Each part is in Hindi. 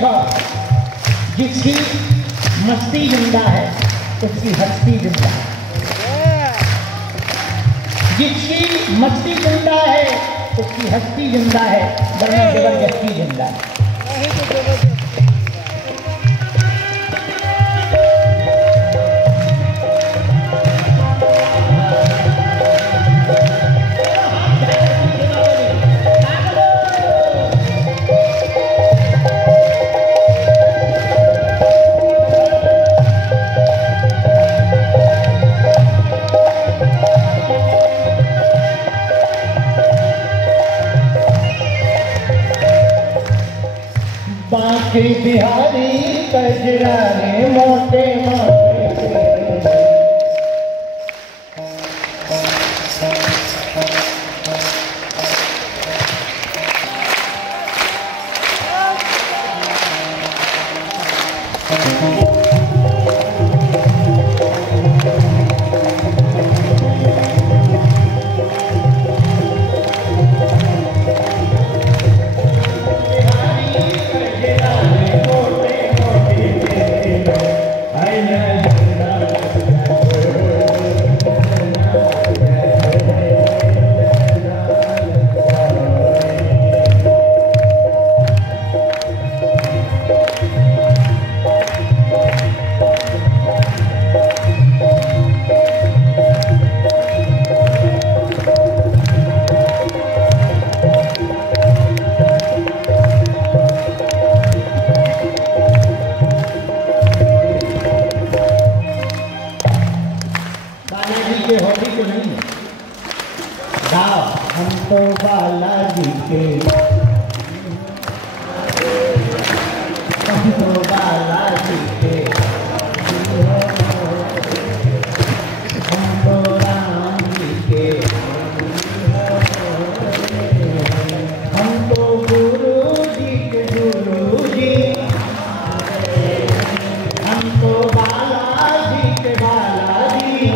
देखो, जिसकी मस्ती जिंदा है उसकी हस्ती जिंदा है, जिसकी मस्ती जिंदा है उसकी हस्ती जिंदा है, वरना जबरदस्ती जिंदा है। बांके बिहारी कजराने मोटे मोटे हमको बालाजी के, हमको बालाजी के, हमको राम जी के, हमको गुरु जी के गुरु जी, हमको बालाजी के बालाजी,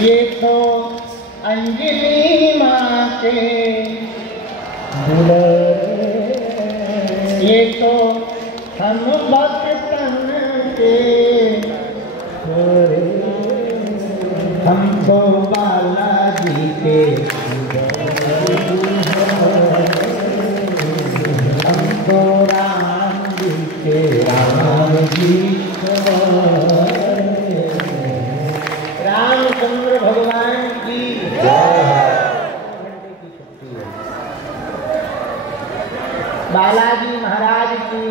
ये तो अंजलि माँ के दुलारे, ये तो हम भक्तन के दुलारे, हमको बालाजी के हमको राम जी के राम जी, रामचंद्र भगवान की बालाजी महाराज की,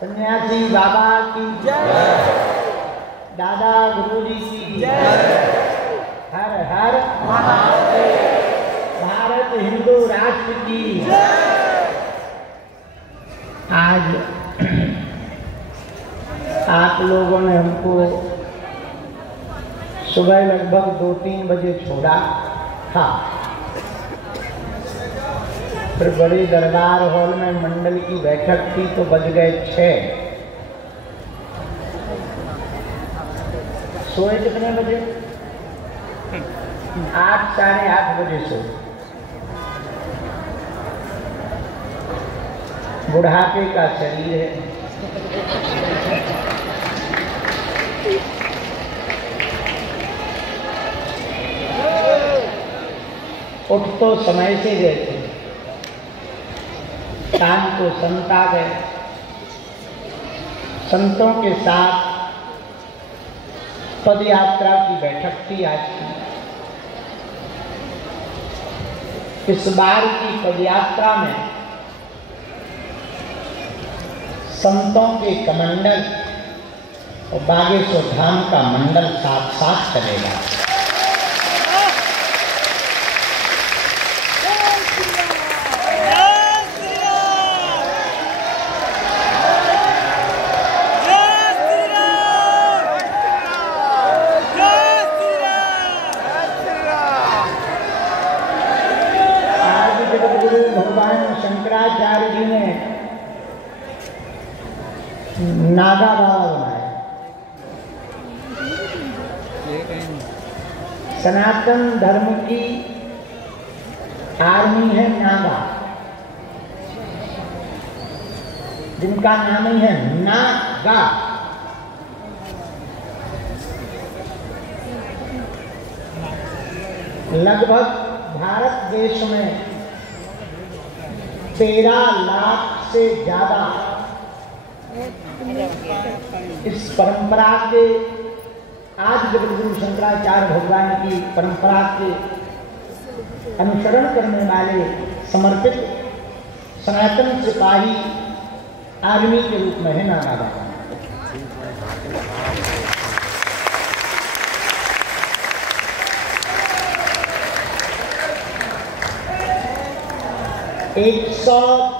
सन्यासी बाबा की, दादा गुरुजी की, हर हर महादेव, भारत हिंदू राष्ट्र की। आज आप लोगों ने हमको सुबह लगभग 2-3 बजे छोड़ा था, फिर बड़े दरबार हॉल में मंडल की बैठक थी तो बज गए 6। सोए कितने बजे? 8 साढ़े 8 बजे सोए। बुढ़ापे का शरीर है। उठ तो समय से गए थे, शाम को संत आ गए, संतों के साथ पद यात्रा की बैठक थी आज की। इस बार की पद यात्रा में संतों के कमंडल और बागेश्वर धाम का मंडल साथ साथ चलेगा। शंकराचार्य जी ने नागा बाबा बनाया। सनातन धर्म की आर्मी है नागा, जिनका नाम ही है नागा। लगभग भारत देश में 13 लाख से ज्यादा इस परंपरा के, आज जगद्गुरु शंकराचार्य भगवान की परंपरा के अनुसरण करने वाले समर्पित सनातन सिपाही आर्मी के रूप में है नागा बाबा। एक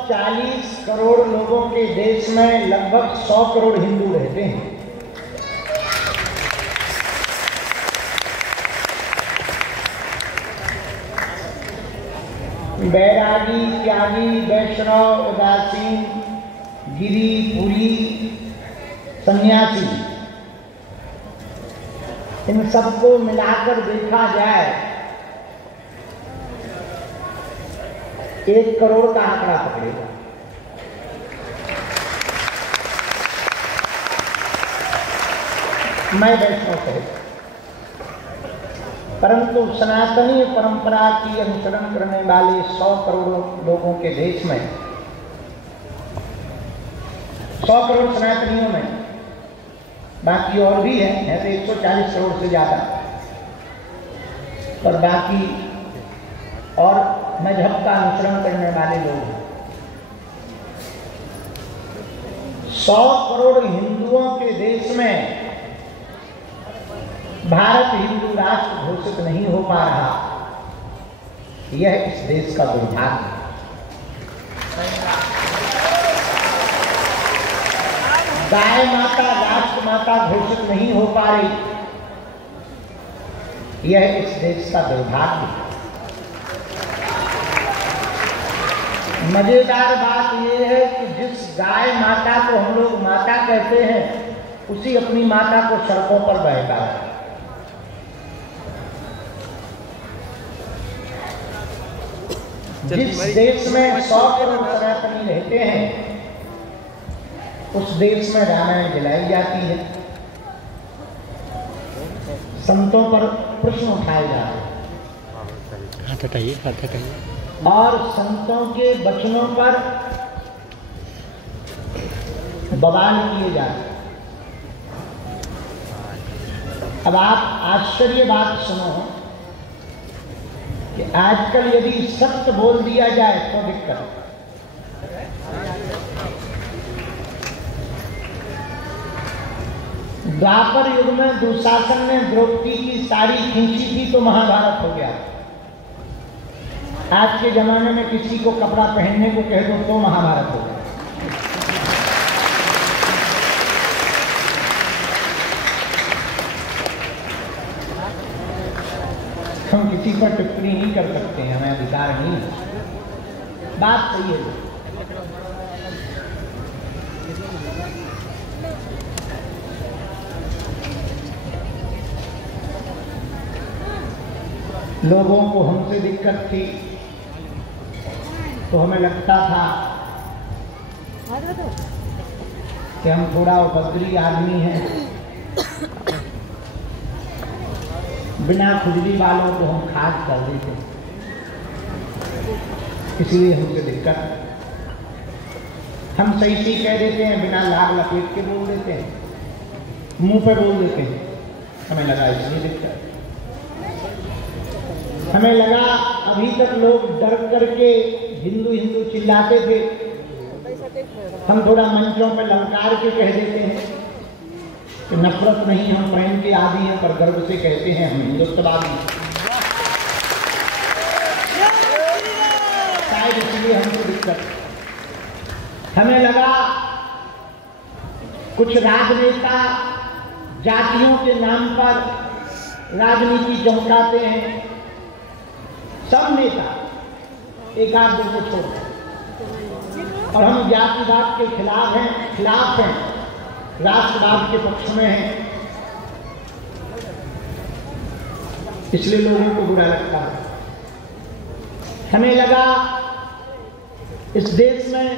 140 करोड़ लोगों के देश में लगभग 100 करोड़ हिंदू रहते हैं। बैरागी, त्यागी, वैष्णव, उदासीन, गिरी, पुरी, सन्यासी, इन सबको मिलाकर देखा जाए 1 करोड़ का आंकड़ा पकड़ेगा। मैं वैष्णव से, परंतु सनातनी परंपरा की अनुसरण करने वाले 100 करोड़ लोगों के देश में, 100 करोड़ सनातनियों में, बाकी और भी है तो 140 करोड़ से ज्यादा, पर बाकी और मजहब का अनुसरण करने वाले लोग हैं। 100 करोड़ हिंदुओं के देश में भारत हिंदू राष्ट्र घोषित नहीं हो पा रहा, यह इस देश का दुर्भाग्य है। गाय माता राष्ट्र माता घोषित नहीं हो पा रही, यह इस देश का दुर्भाग्य है। मजेदार बात यह है कि जिस गाय माता को हम लोग माता कहते हैं, उसी अपनी माता को सड़कों पर बहका है। जिस देश में 100 करोड़ सनातनी रहते हैं, उस देश में रामायण जलाई जाती है, संतों पर प्रश्न उठाए जा रहे हैं, हाथ हटाइए, और संतों के वचनों पर बवाल किए जा रहे हैं। अब आप आश्चर्य बात सुनो कि आजकल यदि सत्य बोल दिया जाए तो दिक्कत है। द्वापर युग में दुशासन ने द्रौपदी की साड़ी खींची थी तो महाभारत हो गया। आज के जमाने में किसी को कपड़ा पहनने को कह दो तो महाभारत हो गया। हम किसी पर टिप्पणी नहीं कर सकते हैं, हमें अधिकार नहीं है। बात सही है। लोगों को हमसे दिक्कत थी तो हमें लगता था कि हम थोड़ा उपद्रवी आदमी हैं, बिना खुजली वालों को हम खाद कर देते, इसलिए हमसे दिक्कत। हम सही सही कह देते हैं, बिना लाग लपेट के बोल देते हैं, मुंह पे बोल देते हैं, हमें लगा इसलिए दिक्कत। हमें लगा अभी तक लोग डर करके हिंदू हिंदू चिल्लाते थे, हम थोड़ा मंचों पर ललकार के कह देते हैं कि नफरत नहीं, हम प्रेम के आदी हैं, पर गर्व से कहते हैं हम हिंदुत्ववादी हैं। शायद इसलिए हमको दिक्कत। हमें लगा कुछ राजनेता जातियों के नाम पर राजनीति चमकाते हैं, सब नेता एक आध दो को छोड़, और हम जातिवाद के खिलाफ हैं, राष्ट्रवाद के पक्ष में हैं, इसलिए लोगों को बुरा लगता है। हमें लगा इस देश में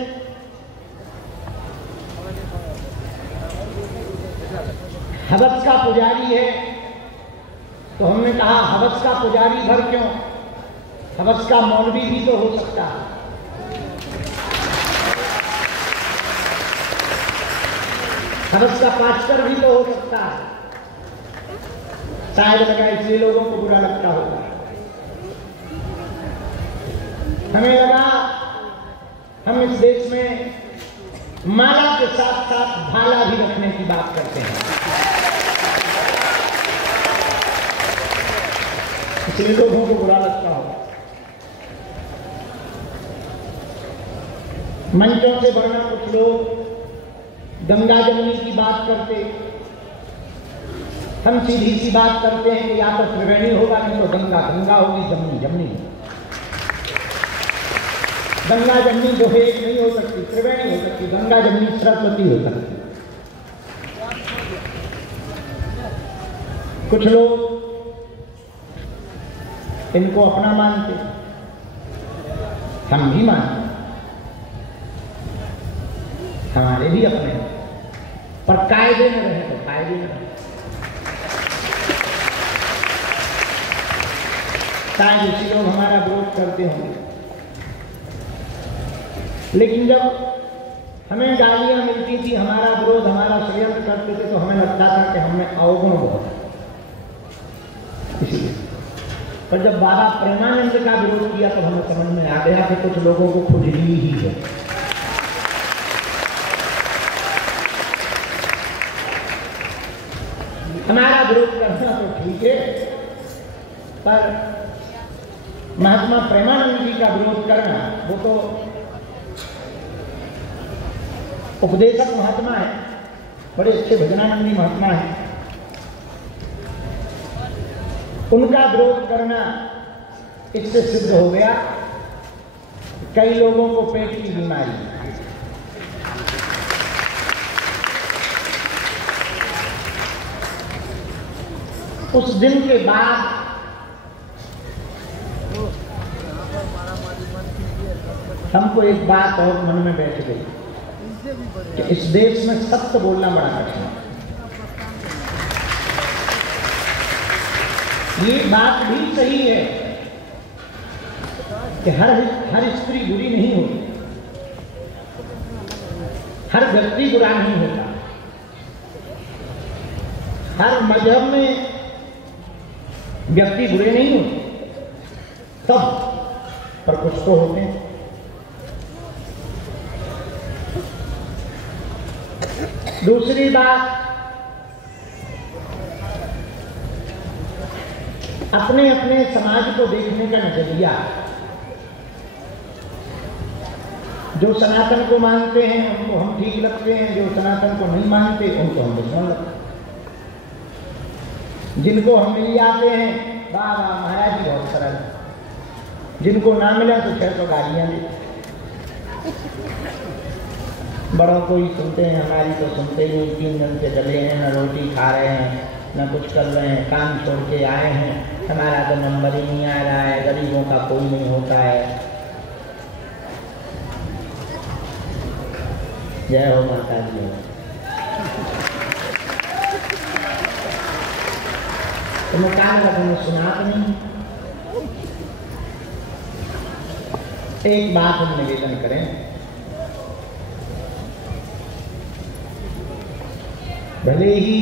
हवस का पुजारी है, तो हमने कहा हवस का पुजारी भर क्यों, हवस का मौलवी भी तो हो सकता है। हवस का पास्टर भी तो हो सकता है। शायद लगा इसलिए लोगों को बुरा लगता होगा। हमें लगा हम इस देश में माला के साथ साथ भाला भी रखने की बात करते हैं, इसलिए लोगों को बुरा लगता होगा। मंचों से बढ़ना कुछ लोग गंगा जमनी की बात करते, हम सीधी सी बात करते हैं कि या तो त्रिवेणी होगा, नहीं तो गंगा, गंगा होगी, जमनी जमनी। गंगा जमनी दो एक नहीं हो सकती, त्रिवेणी हो सकती, गंगा जमनी सरस्वती हो सकती। कुछ लोग इनको अपना मानते, हम भी मानते, हमारे भी अपने, पर कायदे में रहे तो कायदे में रहे। शायद इसी लोग हमारा विरोध करते होंगे, लेकिन जब हमें गालियां मिलती थी, हमारा विरोध, हमारा षड्यंत्र करते थे, तो हमें लगता था कि हमें अवगुण बहुत है, इसीलिए। पर जब बाबा प्रेमानंद का विरोध किया तो हमें समझ में आ गया कि कुछ लोगों को खुजली ही है। हमारा विरोध करना तो ठीक है, पर महात्मा प्रेमानंद जी का विरोध करना, वो तो उपदेशक महात्मा है, बड़े अच्छे भजनानंदी महात्मा है, उनका विरोध करना इससे सिद्ध हो गया कई लोगों को पेट की बीमारी। उस दिन के बाद हमको एक बात और मन में बैठ गई कि इस देश में सत्य बोलना बड़ा कठिन है। ये बात भी सही है कि हर स्त्री बुरी नहीं होती, हर व्यक्ति बुरा नहीं होता, हर मजहब में व्यक्ति बुरे नहीं होते, सब, पर कुछ तो होते हैं। दूसरी बात, अपने अपने समाज को देखने का नजरिया। जो सनातन को मानते हैं उनको हम ठीक लगते हैं, जो सनातन को नहीं मानते उनको हम दुश्मन लगते हैं। जिनको हम मिल जाते हैं, वाह वाह महाराज जी बहुत सरल, जिनको ना मिला तो 600 गालियां दी। बड़ों को ही सुनते हैं, हमारी तो सुनते ही नहीं। 3 दिन से डले हैं, न रोटी खा रहे हैं, न कुछ कर रहे हैं, काम छोड़ के आए हैं, हमारा तो नंबर ही नहीं आ रहा है, गरीबों का कोई नहीं होता है। जय हो माता जी। तो मुकाल का तुम्हें सुना तो नहीं। एक बात हम निवेदन करें, भले ही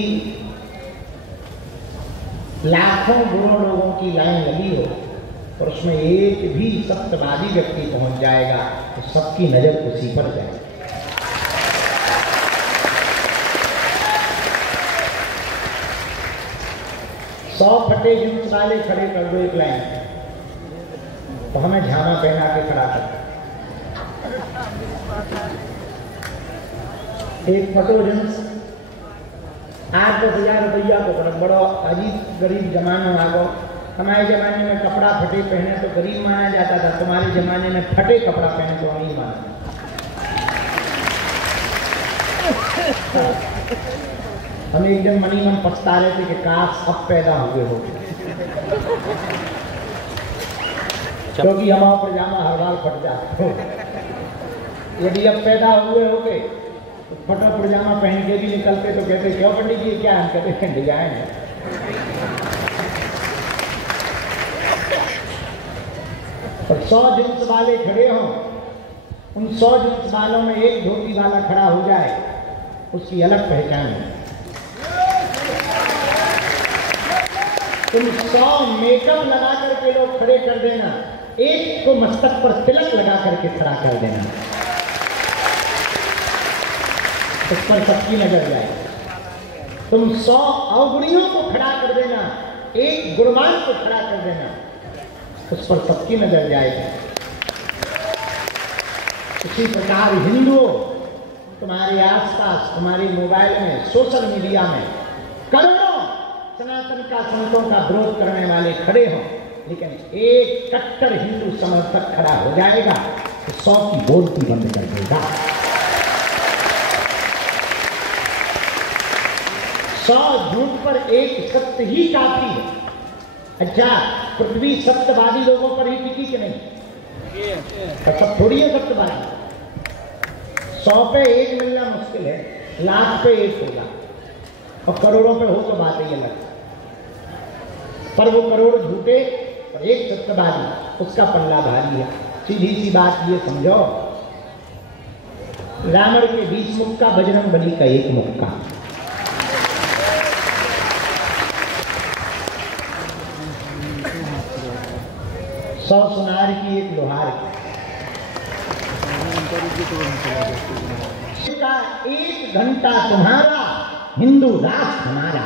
लाखों करोड़ों लोगों की लाइन लगी हो और उसमें एक भी सत्यवादी व्यक्ति पहुंच जाएगा तो सबकी नजर उसी पर जाएगी। सौ फटे जींस वाले खड़े कर दो एक लाइन, तो हमें झामा पहना के खड़ा कर। एक फटो जींस 8-10 हज़ार रुपया को कर, बड़ो अजीब गरीब जमाना आ गो। हमारे जमाने में कपड़ा फटे पहने तो गरीब माना जाता था, तुम्हारे जमाने में फटे कपड़ा पहने तो अमीर माना। हम एक दिन मनी मन पछता रहे थे कि काश अब पैदा हुए हो, क्योंकि हमारा पजामा हर बार फट जाता। यदि अब पैदा हुए हो गए तो फटा पजामा पहन के भी निकलते तो कहते क्यों पंडित जी क्या? हम कहते डिजाइन है। और 100 जींस वाले खड़े हों, उन 100 जींस वालों में एक धोती वाला खड़ा हो जाए, उसकी अलग पहचान है। तुम 100 मेकअप लगा करके लोग खड़े कर देना, एक को मस्तक पर तिलक लगा करके खड़ा कर देना, उस पर सबकी नजर जाए। तुम 100 अवगुणियों को खड़ा कर देना, एक गुणवान को खड़ा कर देना, उस पर सबकी नजर जाएगी। इसी प्रकार हिंदुओं, तुम्हारे आसपास, तुम्हारे मोबाइल में, सोशल मीडिया में करोड़ों सनातन का, संतों का विरोध करने वाले खड़े हों, लेकिन एक कट्टर हिंदू समर्थक खड़ा हो जाएगा तो 100 की बोलती बंद कर देगा। 100 झूठ पर एक सत्य ही काफी है। अच्छा, पृथ्वी सत्यवादी लोगों पर ही टिकी कि नहीं? तो सब थोड़ी है सत्यवादी। 100 पे 1 मिलना मुश्किल है, लाख पे 1 होगा, और करोड़ों पे हो तो बात ही अलग। पर वो करोड़ झूठे और एक सत्यवादी, उसका पल्ला भारी है। सीधी सी बात ये समझो, रावण के 20 मुख का, बजरंग बली का 1 मुख का। सौ सुनार की 1 लोहार की। इसका 1 घंटा तुम्हारा, हिंदू राष्ट्र हमारा।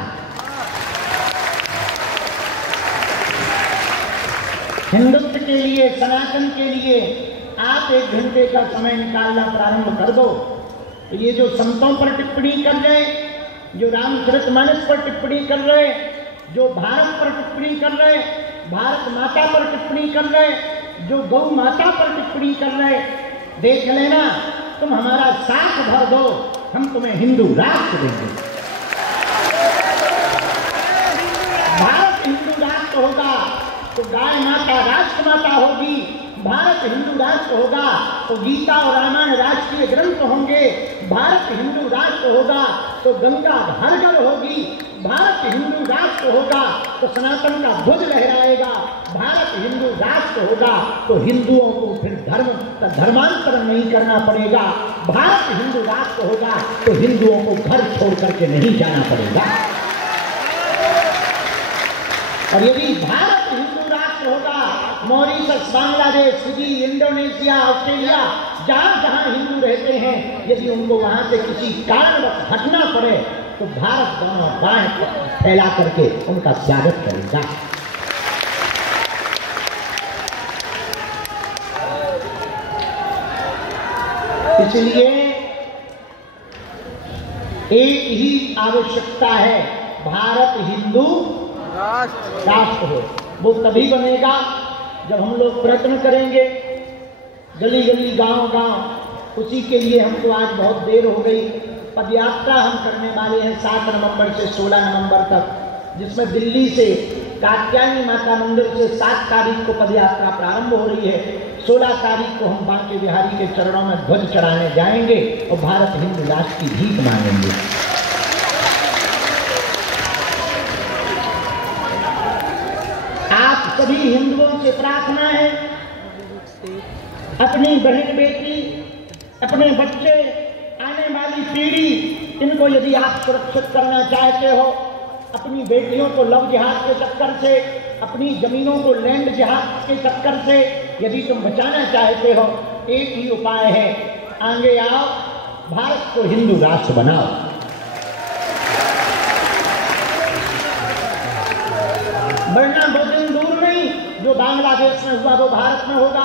हिंदुत्व के लिए, सनातन के लिए आप 1 घंटे का समय निकालना प्रारंभ कर दो, तो ये जो संतों पर टिप्पणी कर रहे, जो रामचरितमानस पर टिप्पणी कर रहे, जो भारत पर टिप्पणी कर रहे, भारत माता पर टिप्पणी कर रहे, जो गौ माता पर टिप्पणी कर रहे, देख लेना, तुम हमारा साथ भर दो, हम तुम्हें हिंदू राष्ट्र देंगे। भारत हिंदू राष्ट्र होगा तो गाय माता राष्ट्र माता होगी। भारत हिंदू राष्ट्र होगा तो गीता और रामायण राष्ट्रीय ग्रंथ होंगे। भारत हिंदू राष्ट्र होगा तो गंगा घर घर होगी। भारत हिंदू राष्ट्र होगा तो सनातन का ध्वज लहराएगा। भारत हिंदू राष्ट्र होगा तो हिंदुओं को फिर धर्मांतरण नहीं करना पड़ेगा। भारत हिंदू राष्ट्र होगा तो हिंदुओं को घर छोड़ करके नहीं जाना पड़ेगा। और यदि भारत हिंदू राष्ट्र होगा, Mauritius, Bangladesh, Fiji, Indonesia, Australia, जहां जहां हिंदू रहते हैं, यदि उनको वहां से किसी कारणवश हटना पड़े तो भारत दोनों बाहें फैला करके उनका स्वागत करेगा। इसलिए एक ही आवश्यकता है, भारत हिंदू राष्ट्र हो। वो तभी बनेगा जब हम लोग प्रयत्न करेंगे, गली गली, गांव गांव। उसी के लिए हमको आज बहुत देर हो गई। पदयात्रा हम करने वाले हैं 7 नवंबर से 16 नवंबर तक, जिसमें दिल्ली से कात्यायनी माता मंदिर से 7 तारीख को पदयात्रा प्रारंभ हो रही है। 16 तारीख को हम बांके बिहारी के चरणों में ध्वज चढ़ाने जाएंगे और भारत हिंदू राष्ट्र की भीख मांगेंगे। आप सभी हिंदुओं से प्रार्थना है, अपनी बहन बेटी, अपने बच्चे, आने वाली पीढ़ी, इनको यदि आप सुरक्षित करना चाहते हो, अपनी बेटियों को लव जिहाद के चक्कर से, अपनी जमीनों को लैंड जिहाद के चक्कर से यदि तुम बचाना चाहते हो, एक ही उपाय है, आगे आओ, भारत को हिंदू राष्ट्र बनाओ। वरना वो दिन दूर नहीं जो बांग्लादेश में हुआ वो भारत में होगा,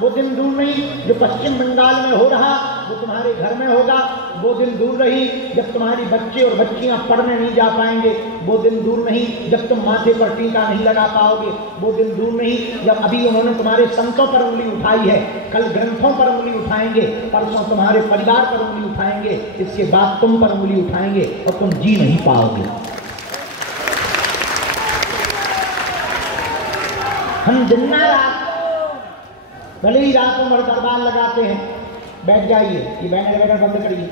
वो दिन दूर नहीं जो पश्चिम बंगाल में हो रहा वो तुम्हारे घर में होगा, वो दिन दूर नहीं जब तुम्हारी बच्चे और बच्चियां पढ़ने नहीं जा पाएंगे, वो दिन दूर नहीं जब तुम माथे पर टीका नहीं लगा पाओगे, वो दिन दूर नहीं जब अभी उन्होंने तुम्हारे संतों पर उंगली उठाई है, कल ग्रंथों पर उंगली उठाएंगे, परसों तुम्हारे परिवार पर उंगली उठाएंगे, इसके बाद तुम पर उंगली उठाएंगे और तुम जी नहीं पाओगे। हम दिन रात भले ही रातों भर दरबार लगाते हैं, बैठ जाइए, ये बैनर वगैरह बंद करिए,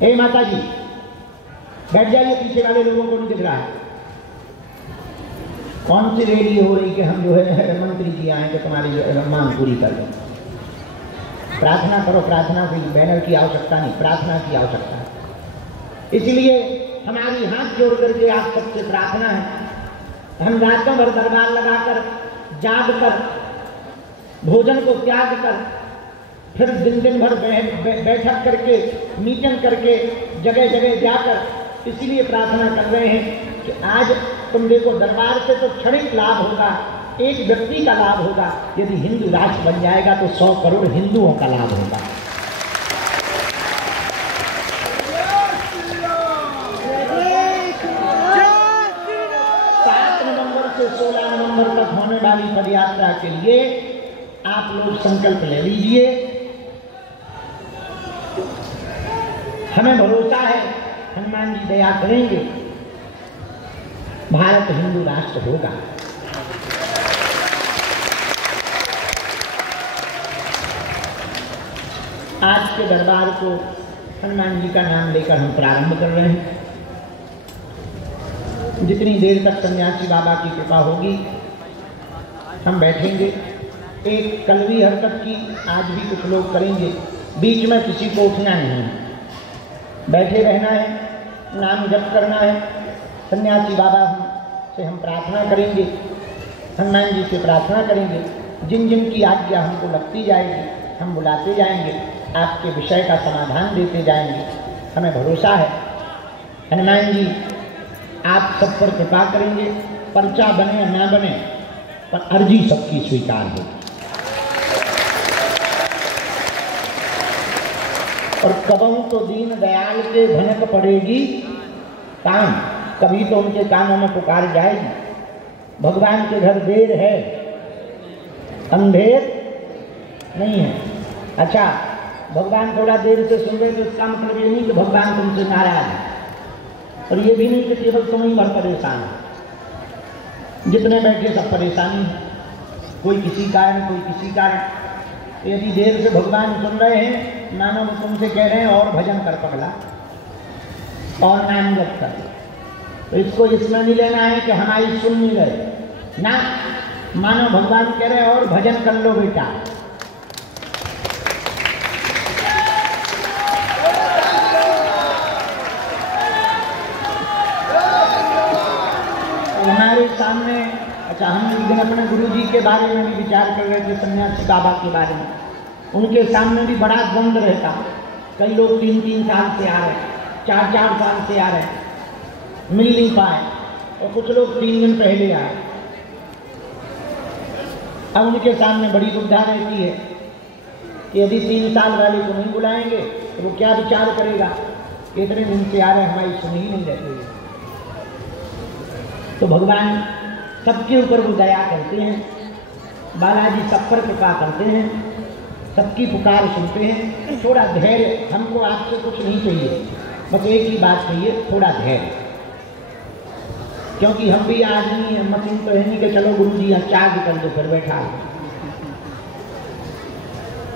हे माता जी बैठ जाइए, पीछे वाले लोगों को नहीं दिख रहा है। कौन सी रैली हो रही कि हम जो है मंत्री जी आए कि तुम्हारी मांग पूरी कर दें। प्रार्थना करो, प्रार्थना की बैनर की आवश्यकता नहीं, प्रार्थना की आवश्यकता है। इसलिए हमारी हाथ जोड़ करके आप सबसे प्रार्थना है, हम रातों भर दरबार लगाकर, जाग कर, भोजन को त्याग कर, फिर दिन भर बैठक करके, मीटिंग करके, जगह जगह जाकर इसलिए प्रार्थना कर रहे हैं कि आज तुम देखो दरबार से तो क्षणिक लाभ होगा, एक व्यक्ति का लाभ होगा, यदि हिंदू राष्ट्र बन जाएगा तो 100 करोड़ हिंदुओं का लाभ होगा। 7 नवंबर से 16 नवंबर तक होने वाली पदयात्रा के लिए आप लोग संकल्प ले लीजिए। हमें भरोसा है हनुमान जी दया करेंगे, भारत हिंदू राष्ट्र होगा। आज के दरबार को हनुमान जी का नाम लेकर हम प्रारंभ कर रहे हैं। जितनी देर तक सन्यासी बाबा की कृपा होगी हम बैठेंगे। एक कलवी हरकत की आज भी कुछ लोग करेंगे, बीच में किसी को उठना नहीं है, बैठे रहना है, नाम जप करना है। सन्यासी बाबा से हम प्रार्थना करेंगे, हनुमान जी से प्रार्थना करेंगे, जिन जिन की आज्ञा हमको लगती जाएगी हम बुलाते जाएंगे, आपके विषय का समाधान देते जाएंगे। हमें भरोसा है हनुमान जी आप सब पर कृपा करेंगे, पर्चा बने ना बने पर अर्जी सबकी स्वीकार हो। और कबहू तो दीन दयाल के भनक पड़ेगी कान, कभी तो उनके कानों में पुकार जाएगी, भगवान के घर देर है अंधेर नहीं है। अच्छा, भगवान थोड़ा देर से सुन रहे तो इसका मतलब ये नहीं कि भगवान तुमसे नाराज है, और ये भी नहीं कि केवल तुम ही भर परेशान हो। जितने बैठे सब परेशानी है, कोई किसी कारण कोई किसी कारण। यदि देर से भगवान सुन रहे हैं, मानो वो तुमसे कह रहे हैं और भजन कर पगला, और नाम जप कर, तो इसको इसमें नहीं लेना है कि हमारी सुन नहीं रहे ना, मानो भगवान कह रहे हैं और भजन कर लो बेटा। हमारे सामने, अच्छा, हम एक दिन अपने गुरु जी के बारे में भी विचार कर रहे थे, सन्यासी बाबा के बारे में। उनके सामने भी बड़ा द्वंद्व रहता। कई लोग 3-3 साल से आ रहे, 4-4 साल से आ रहे, मिल नहीं पाए, और कुछ लोग 3 दिन पहले आए। अब उनके सामने बड़ी दुविधा रहती है कि यदि 3 साल वाले को नहीं बुलाएंगे तो वो क्या विचार करेगा, इतने दिन से आ रहे हमारी सुन ही नहीं रहती। तो भगवान सबके ऊपर वो दया करते हैं, बालाजी सब पर कृपा करते हैं, सबकी पुकार सुनते हैं। थोड़ा धैर्य, हमको आपसे कुछ नहीं चाहिए, बस एक ही बात चाहिए, थोड़ा धैर्य। क्योंकि हम भी आदमी हैं, मशीन तो है नहीं कि चलो गुरु जी यहाँ चार्ज कर दो फिर बैठा लो।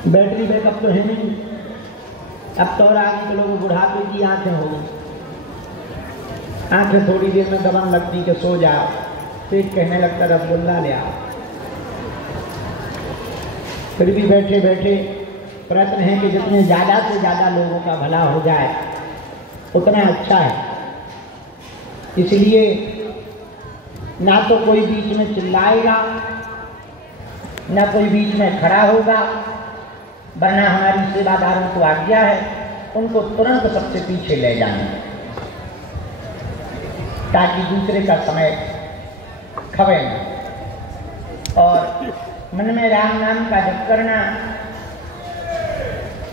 बैटरी बैकअप तो है नहीं। अब तो और आगे के लोग बुढ़ापे की आंखें हो गई, आंखें थोड़ी देर में दबन लगती कि सो जाओ, पेट कहने लगता रसगुल्ला ले आओ। फिर भी बैठे बैठे प्रयत्न है कि जितने ज़्यादा से ज़्यादा लोगों का भला हो जाए उतना अच्छा है। इसलिए ना तो कोई बीच में चिल्लाएगा, ना कोई बीच में खड़ा होगा, वरना हमारी सेवादारों को आज्ञा है उनको तुरंत सबसे पीछे ले जाना, ताकि दूसरे का समय खवे न। और मन में राम नाम का जप करना,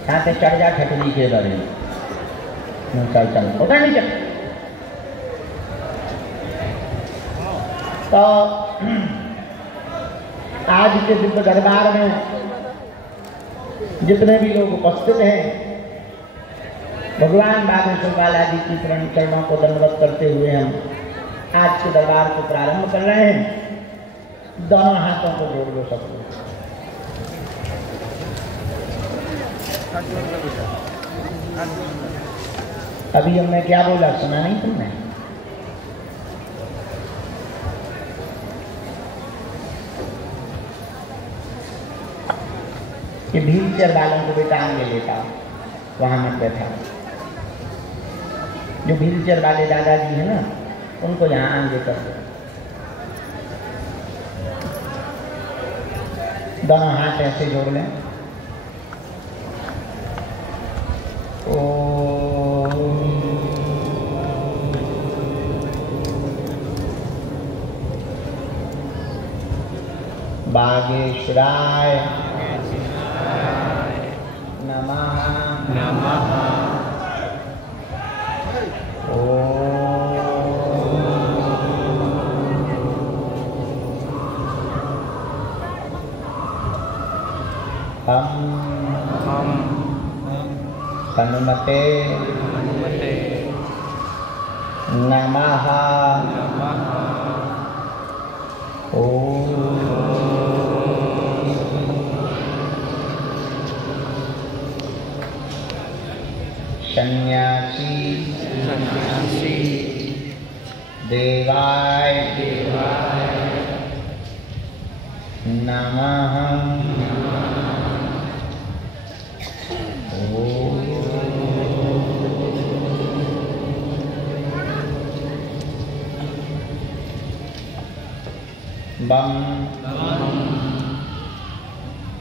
साथे चढ़ जा ठटरी के बड़े चल होता नहीं चल। तो आज के दिव्य दरबार में जितने भी लोग उपस्थित हैं, भगवान बागेश्वर बाला जी की चरणों को दंडवत करते हुए हम आज के दरबार को प्रारंभ कर रहे हैं। दोनों हाथों को जोड़ लो सबको। अभी हमने क्या बोला सुना नहीं तुमने? कि व्हील चेयर वालों को बेटा आगे लेता, वहां मत बैठा। जो व्हील चेयर वाले दादाजी है ना, उनको यहाँ आगे कर दो। दोनों हाथ ऐसे जोड़ लें। बागेश्वराय नमः नमः। हम हनुमते नमः। सन्यासी देवाय नमः। बम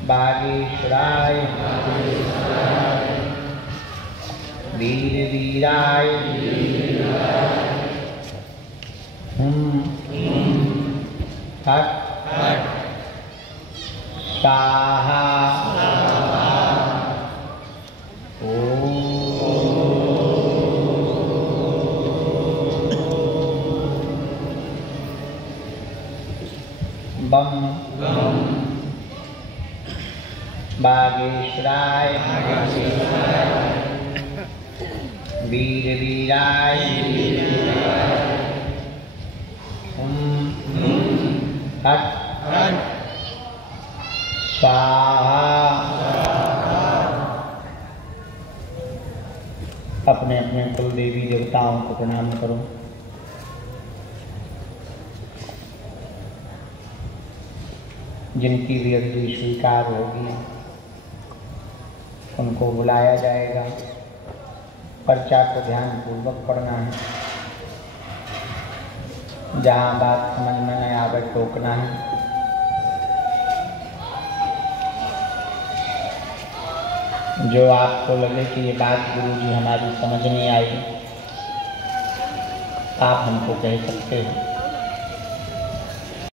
बागेश्वराय वीर वीराय हट स्वाहा। बम बागेश्वराय वीर वीराय हट स्वाहा। अपने अपने कुल देवी देवताओं को प्रणाम करो। जिनकी भी अर्जी स्वीकार होगी उनको बुलाया जाएगा। पर्चा को ध्यानपूर्वक पढ़ना है। जहाँ बात समझ में नहीं आवे टोकना है। जो आपको लगे कि ये बात गुरुजी हमारी समझ नहीं आई, आप हमको कह सकते हो।